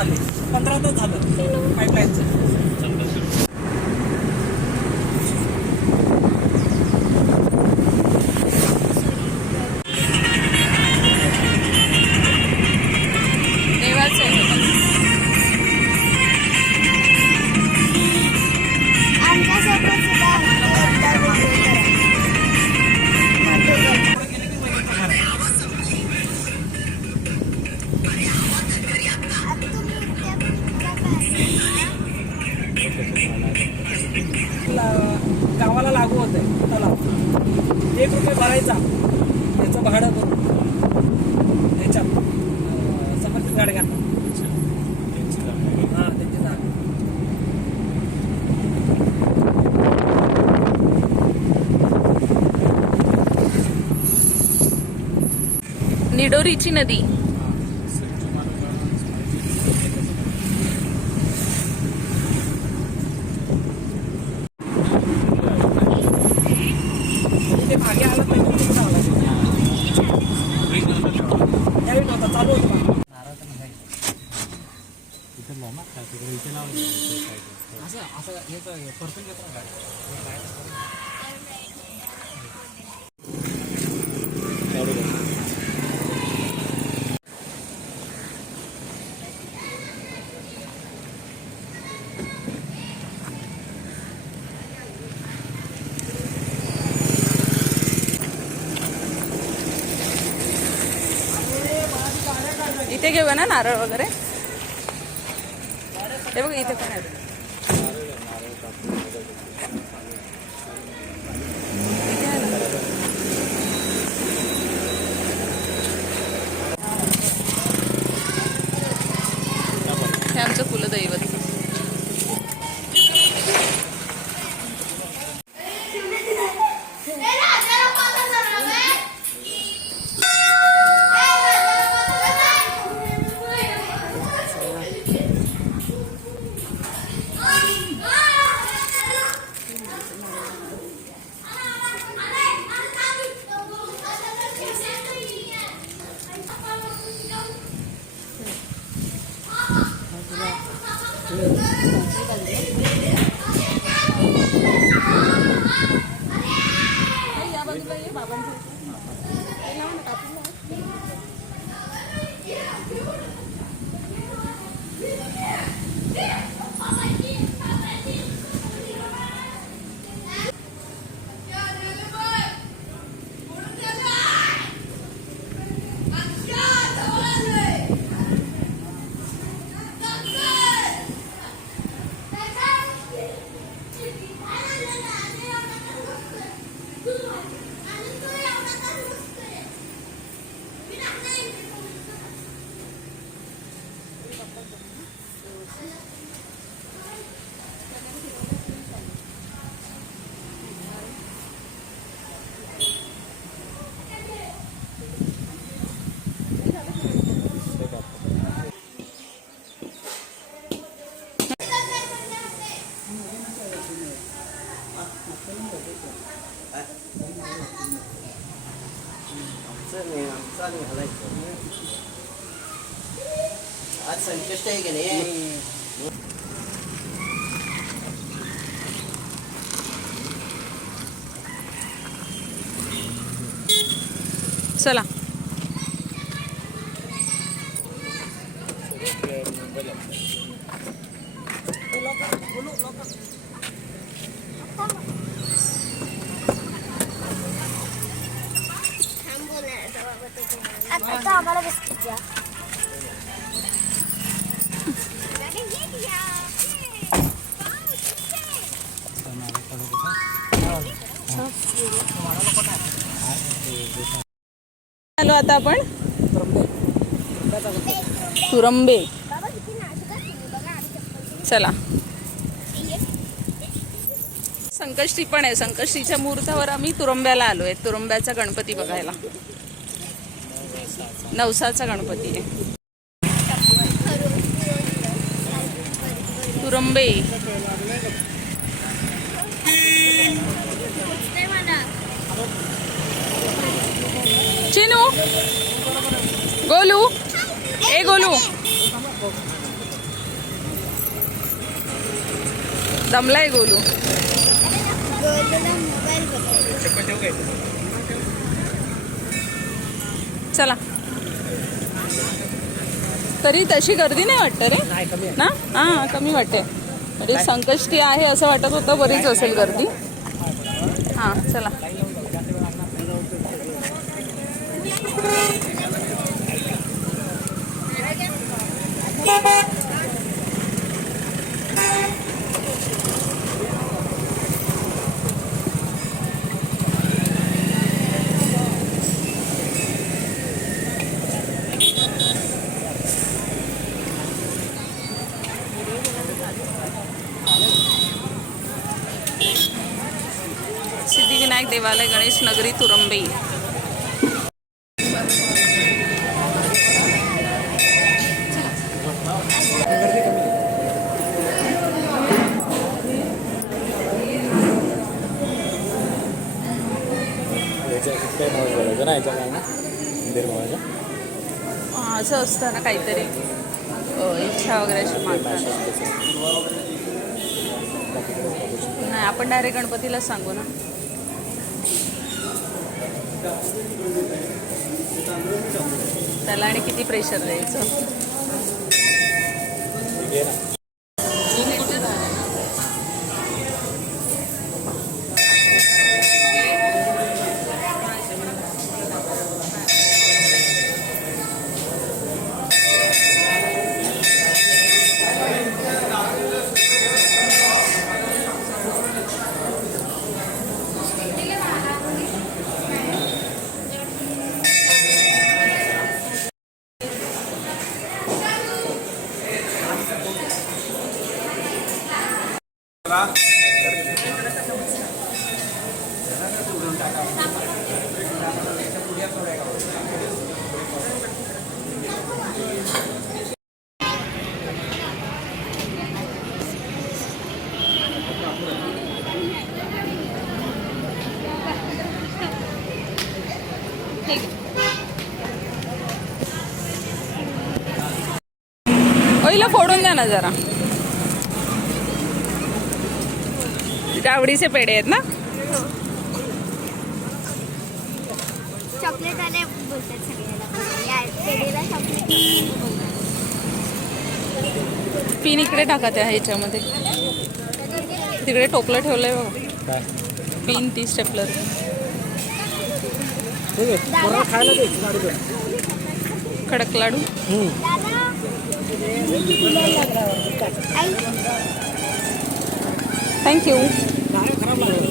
झाले, 15 तास झालं पाईपलाईनचं. गावाला लागू होत आहे तलाव. 1 रुपये भरायचा त्याचं भाडं करून त्याच्यात समर्पित गाडग्या. हा त्यांची जागा. निडोरीची नदी. मागे आलं पाहिजे त्यावेळी नव्हता चालू होता. असं असं हेच परतून घेतो ना इथे घेऊया ना नारळ वगैरे. हे बघ इथे पण आहे. हे आमचं कुलदैवत. आज संकष्ट आहे की नाही. चला आता आम्हाला बिस्किट द्या. आलो आता आपण तुरंबे. चला संकष्टी पण आहे. संकष्टीच्या मुहूर्तावर आम्ही तुरंब्याला आलोय. तुरंब्याचा गणपती बघायला. नवसाचा गणपती आहे. तुरंबे चिनू गोलू ए गोलू दमलाय गोलू. चला. तरी तशी गर्दी नाही वाटत रे नाही कमी आहे. ना. हा कमी वाटते. म्हणजे संकष्टी आहे असं वाटत होतं, बरीच असेल गर्दी. हा चला. सिद्धिविनायक देवालय, गणेश नगरी, तुरंबे. असं असतं ना काहीतरी इच्छा वगैरे अशी मागतात. नाही आपण डायरेक्ट गणपतीलाच सांगू ना. त्याला आणि किती प्रेशर द्यायचं. ओईला फोडून द्या ना जरा. आवडीचे पेढे आहेत ना. चॉकलेट आले बोलतात सगळ्याला. या पेढेला चॉकलेट पिन इकडे टाका त्या ह्याच्यामध्ये. तिकडे टोपलं ठेवलंय बघा. पिन ती स्टेपलर. खायला दे लाडू दे. कडक लाडू. थँक्यू. खराब लागला.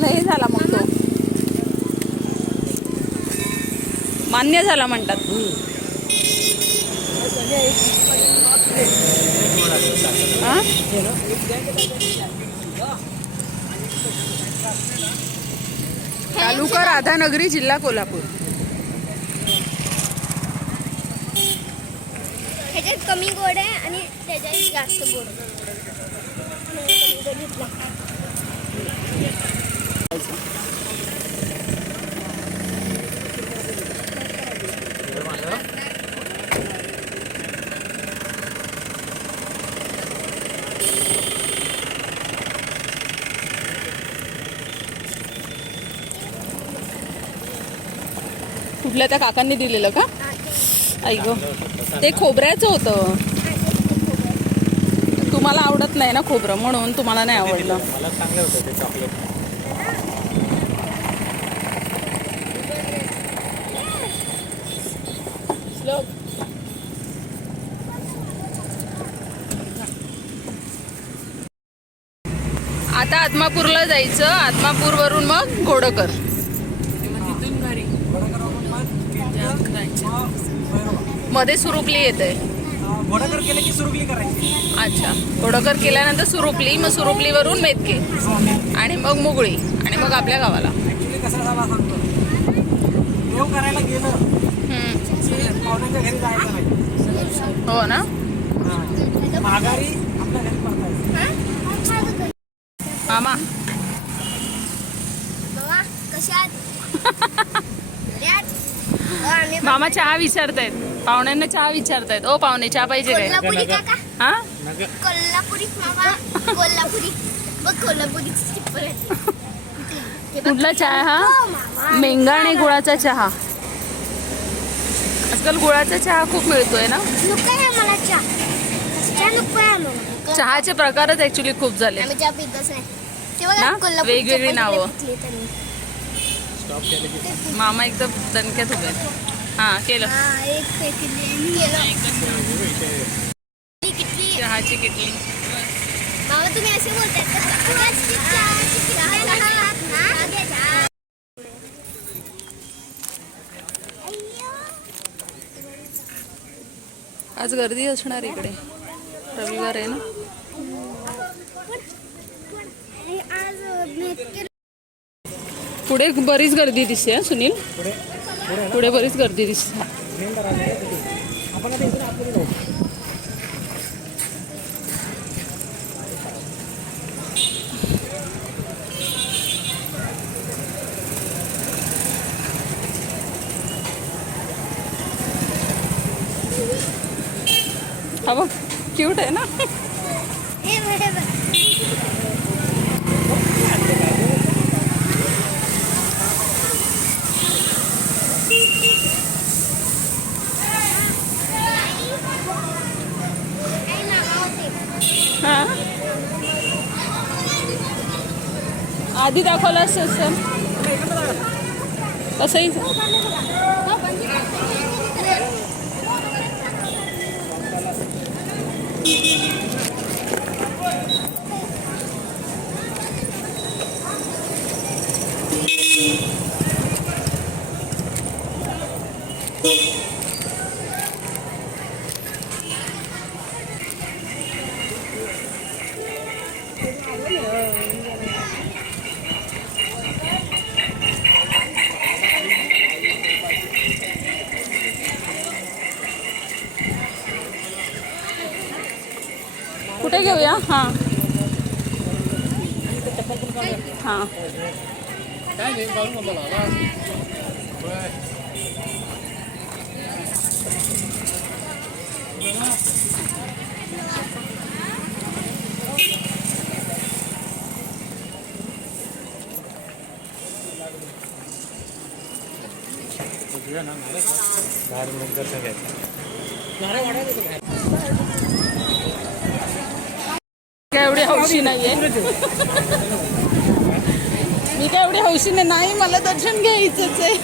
नाही झाला मग तो मान्य झाला म्हणतात. हा? तालुका राधानगरी, जिल्हा कोल्हापूर. ह्याच्यात कमी गोड आहे आणि त्याच्यात जास्त गोड आहे. कुठल्या त्या काकांनी दिलेलं का. ऐक ते खोबऱ्याचं होतं. तुम्हाला आवडत नाही ना खोबरं, म्हणून तुम्हाला नाही आवडलं. मला चांगलं होतं ते चॉकलेट. आता आदमापूरला जायचं. आदमापूरवरून मग घोडकर. मध्ये सुरुपली येते. घोडाकर केलं की सुरुकली करायची. अच्छा. घोडकर केल्यानंतर सुरुपली, मग सुरुपलीवरून मेदके आणि मग मुगळी आणि मग आपल्या गावाला. ऍक्च्युली कसं झाला सांगतो. देव करायला गेलं पाहुण्यांच्या घरी जायचं नाही. हो ना. माघारी आपल्या घरी परतायचं. मामा बाबा कशात आम्ही मामा चहा विचारतायत, पाहुण्यांना चहा विचारतायत. ओ पाहुणे, चहा पाहिजे काय? कोल्हापुरी काका हा कोल्हापुरी मामा कोल्हापुरी बघ कोल्हापुरी चिप्पर कुठला चहा हा? मेंगा आणि गुळाचा चहा. आजकाल गुळाचा चहा खूप मिळतोय ना. नको आहे मला चहा नको आहे आम्हाला. चहाचे प्रकारच ऍक्च्युली खूप झाले आम्ही चहा पितच नाही. ते बघा, ना? कोल्हापुरी वेगवेगळी चपाती नावं. पिकली त्यांनी. स्टॉप केलं की मामा एकदम दणक्यात उभे. हा केलं. हा, एक फेकली आणि गेलो. किती चहाची किटली. मामा तुम्ही असे बोलताय का? चहाची किती चहा घ्या चहा. आज गर्दी असणार इकडे, रविवार आहे ना. आज पुढे बरीच गर्दी दिसते हा सुनील. पुढे पुढे पुढे बरीच गर्दी दिसते. सिलेंडर आले तिथे. आपण आता इकडे आतमध्ये जाऊ. हा बघ, क्यूट आहे ना. हे बरोबर. हा आधी दाखवलं असतं तसंही. कुठे घेऊया? हां हां काय नाही बाळू मला दर्शन घ्यायचं. काय एवढी हौशी नाहीये. मी काय एवढी हौशी नाही, मला दर्शन घ्यायचंच आहे.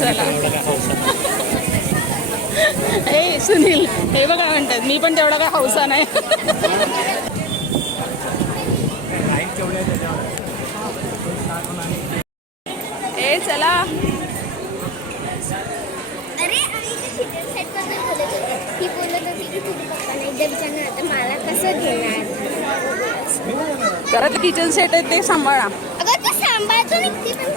चला. ए सुनील, हे बघा म्हणतात, मी पण तेवढा काय हौसा नाही. ए चला. अरे आम्ही ते थिएटर सेट बद्दल बोलत होते. ती बोलत होती की तुझे पप्पाला एकदा विचारणार आता मला कसं घेणार. घरात किचन सेट आहे ते सांभाळा. अगं ते सांभाळतो निघते पण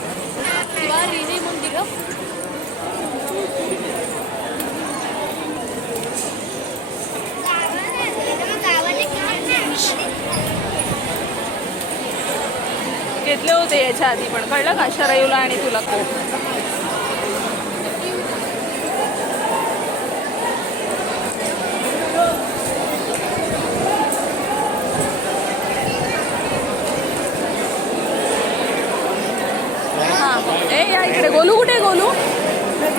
घेतले होते याच्या आधी पण, कळलं का? शरयूला आणि तुला खूप. हां ए या इकडे. गोलू कुठे? गोलू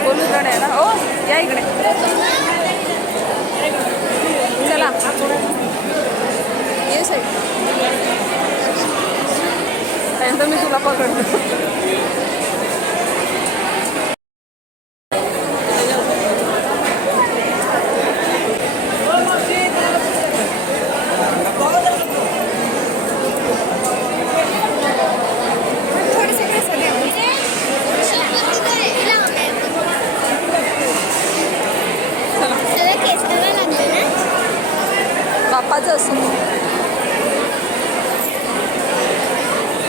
गोलूकडे आहे ना. हो या इकडे. चला ये साईड. त्यानंतर मी तुला पकडतो. बाप्पाचं असं.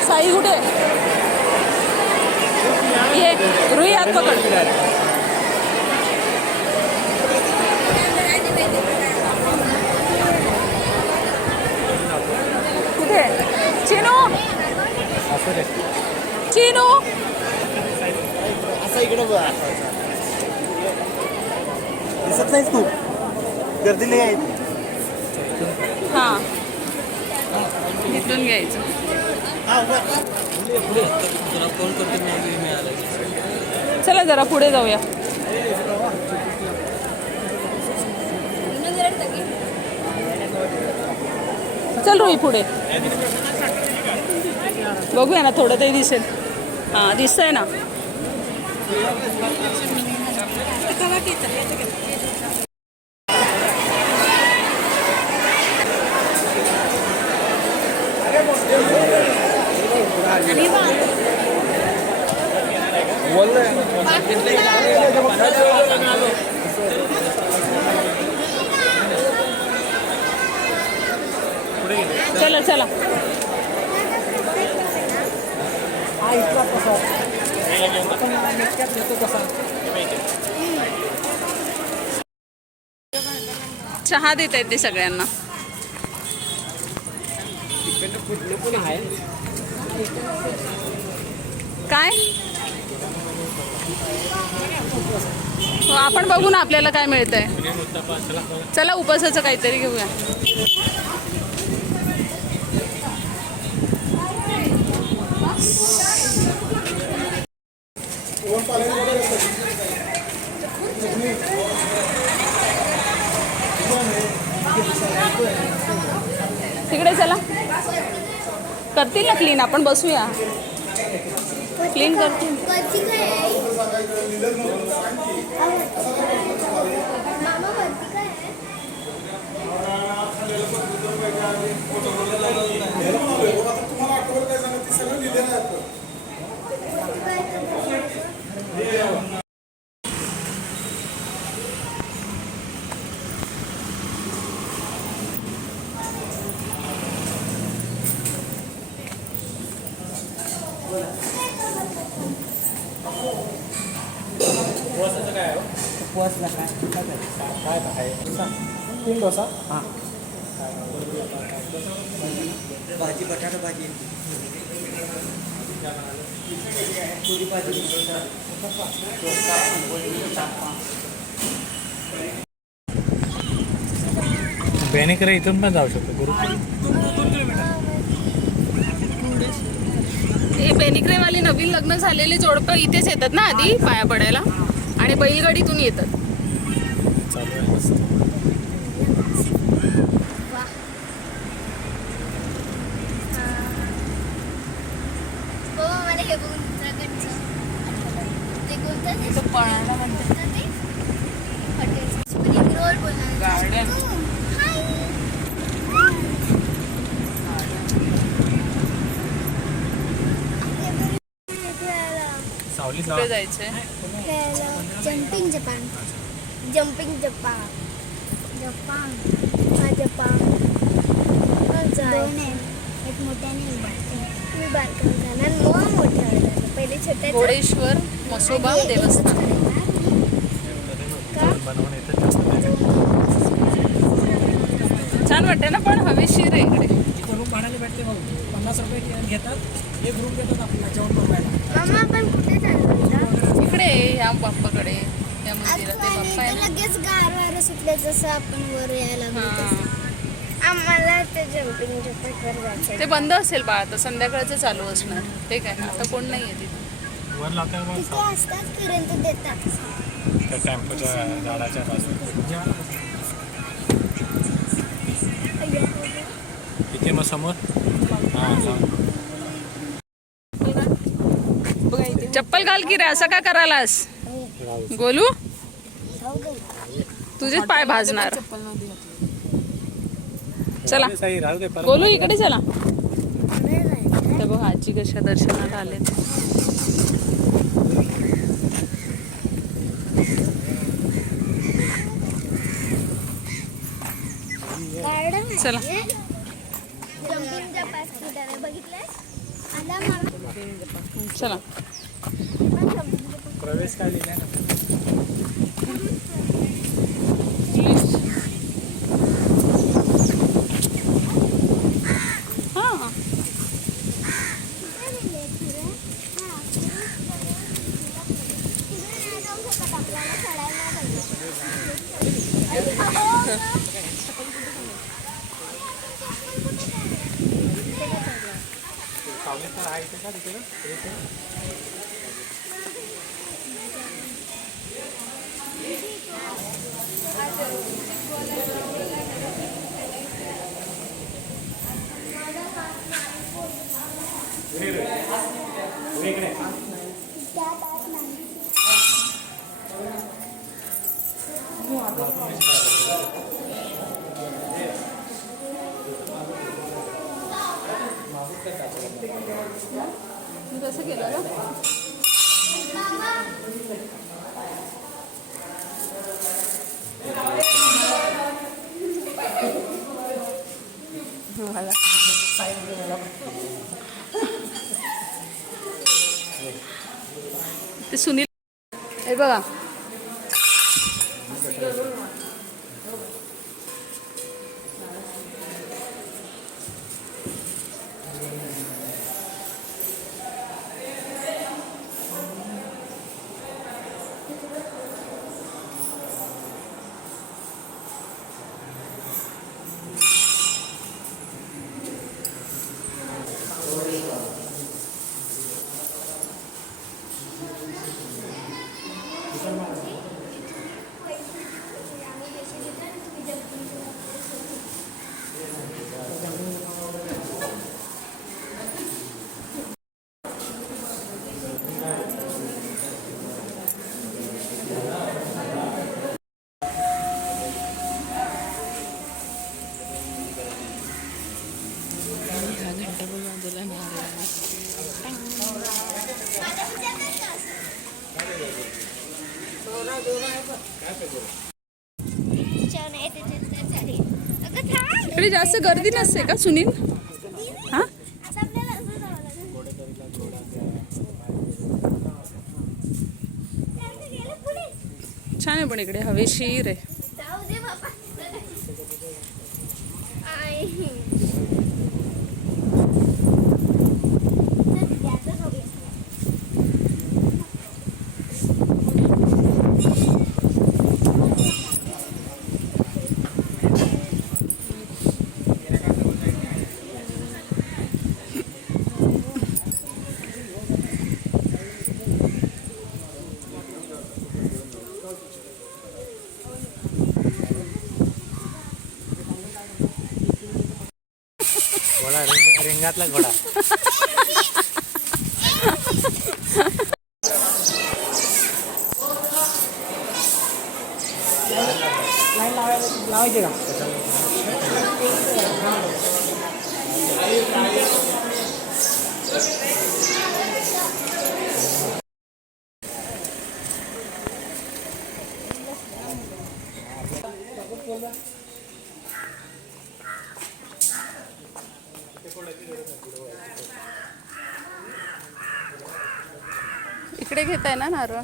साई कुठे? ये रुई हात पकड. कुठे चिनू? चिनू इकडे बघ. दिसत नाहीस तू गर्दी नाही आहे. हां इथून घ्यायचं. तुला फोन करतो मी मिळालं. चला जरा पुढे जाऊया. चल रोही पुढे बघूया ना थोडं तरी दिसेल. हां दिसतंय ना. चला चला. चहा देत आहेत ते सगळ्यांना. काय हो, आपण बघू ना आपल्याला काय मिळतंय. चला उपासाचं काहीतरी घेऊया. तिकडे चला. करतील ना क्लीन. आपण बसूया. क्लीन करतील. उपवासला काय आहे? तीन डोसा. हां भाजी बटाटा भाजी पुरी भाजी. बेनेकरे इथून पण जाऊ शकतो. गुरु हे बेनिक्रेवाली नवीन लग्न झालेले जोडपं इथेच येतात ना आधी पाया पडायला आणि बैलगाडीतून येतात. चालू आहे मस्त. सावलीत कुठे जायचंय? Jumping Japan. Jumping Japan. Japan Japan एक मोठ्याने मी बारकावर जाणार. मग मोठ्यावर जाणार. पहिले छोट्या घोडेश्वर मसोबा देवस्थान. बनवून येतं. छान वाटते ना पण हवेशीर आहे इकडे. इथं रूम भाड्याने भेटते भाऊ. 50 रुपये घेतात. एक रूम देतात आपल्याला जेवण बनवायला. मामा आपण कुठे चाललो? इकडे या बाप्पाकडे त्या मंदिरात. ते बाप्पा आहे ना. लगेच गार वारं सुटले जसं आपण वर यायला लागलो तसं. आम्हाला ते जम्पिंग जपानवर जायचं. ते बंद असेल बा आता. संध्याकाळचं चालू असणार. ते काय आता कोण नाही आहे तिथे. वर लावतात तिथे असतात किरण ते देतात. त्या टेम्पोच्या झाडाच्या बाजूला. इथे मग समोर. चप्पल घाल की रे. असं का करायलास गोलू? तुझेच पाय भाजणार. चला गोलू इकडे चला. ते बघ आजी कशा दर्शनाला आले. चला चला. प्रवेश काय लिहिला ना? सावलीत आहे का तिकडे कसं केलं ना मला ते सुनील हे बघा घंटा पण वाजवला इकडे जास्त गर्दी नसते का सुनील हा छान आहे पण इकडे हवेशीर आहे घोडा रिंगातला घोडा लावायचे का इकडे घेताय ना नारळ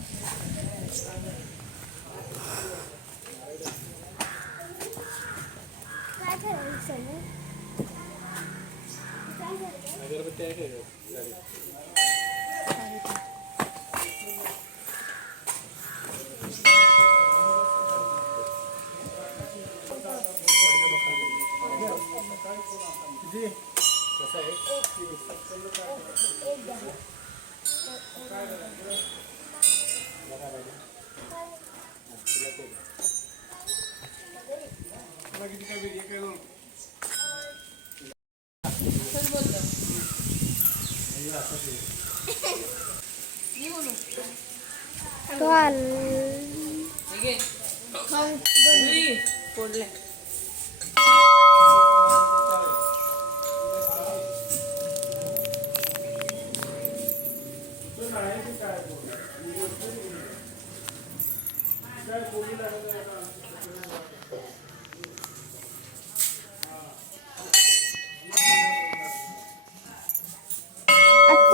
फोडले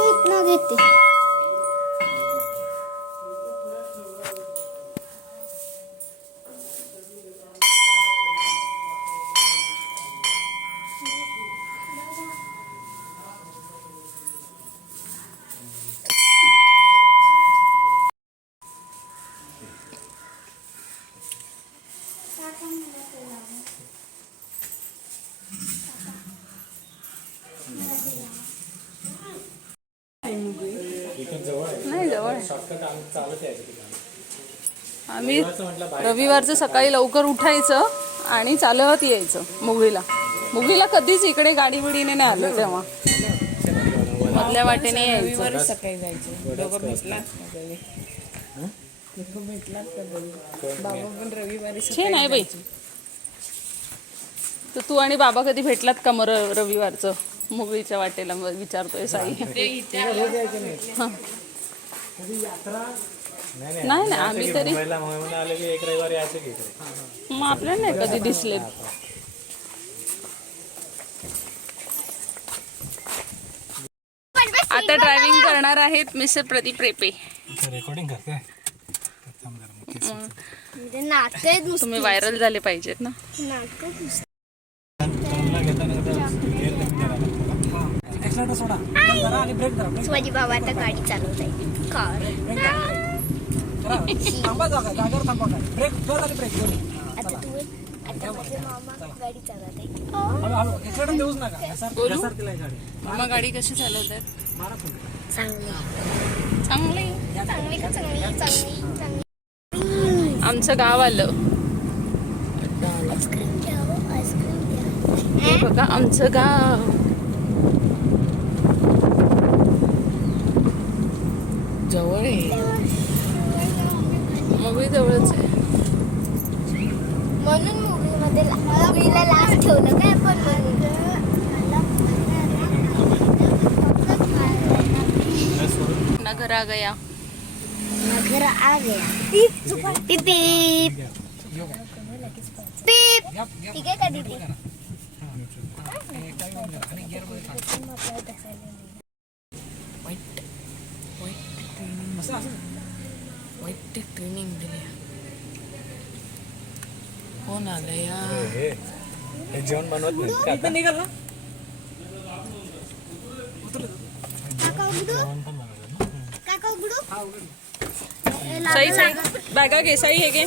इतना घेते शॉर्टकट आम्ही चालत यायचं तिकडे. आम्ही रविवारचं सकाळी लवकर उठायचं आणि चालत यायचं मुगळीला कधीच इकडे गाडी बिडीने नाही आलो तेव्हा मधल्या वाटेने यायचं. सकाळी जायचं दोघं भेटलात का बाबा पण रविवारी छे नाही बाई. तर तू आणि बाबा कधी भेटलात का मग रविवारचं मुगळीच्या वाटेला विचारतोय साई. नाही नाही आम्ही तरी मुंबईला म्हणून आले की एक रविवारी यायचं की इकडे. मग आपल्याला नाही कधी दिसले. आता ड्रायव्हिंग करणार आहेत मिस्टर प्रदीप रेपे. रेकॉर्डिंग करते. म्हणजे नाटक तुम्ही व्हायरल झाले पाहिजेत ना. एक्सलेटर सोडा जरा आणि ब्रेक धरा. माझी बाबा आता गाडी चालवत आहे कार. थांबा जागेवर थांबा. ब्रेक आणि ब्रेक दोन्ही. आता माझे मामा गाडी चालवत आहे. हळू एक्सलेटर देऊच नका. घसर तिला गाडी. मग गाडी कशी चालवतात. मारा फुल. चांगली चांगली. चांगली का चांगली चांगली चांगली. आमचं गाव आलं. आईस्क्रीम घ्या आईस्क्रीम घ्या. हे बघा आमचं गाव. जवळ आहे मुगळी जवळच आहे. म्हणून मुलीला लास्ट ठेवलं काय आपण ना घर आ गया. घर आ गया. पीप पीप पीप पीप. ठीक आहे का दीदी. वाईट ट्रेनिंग दिली कोण आलं यार. हे जेवण बनवत नाही का निघाल ना. काका उघडू काका उघडू. साई बॅगा घे साई हे घे.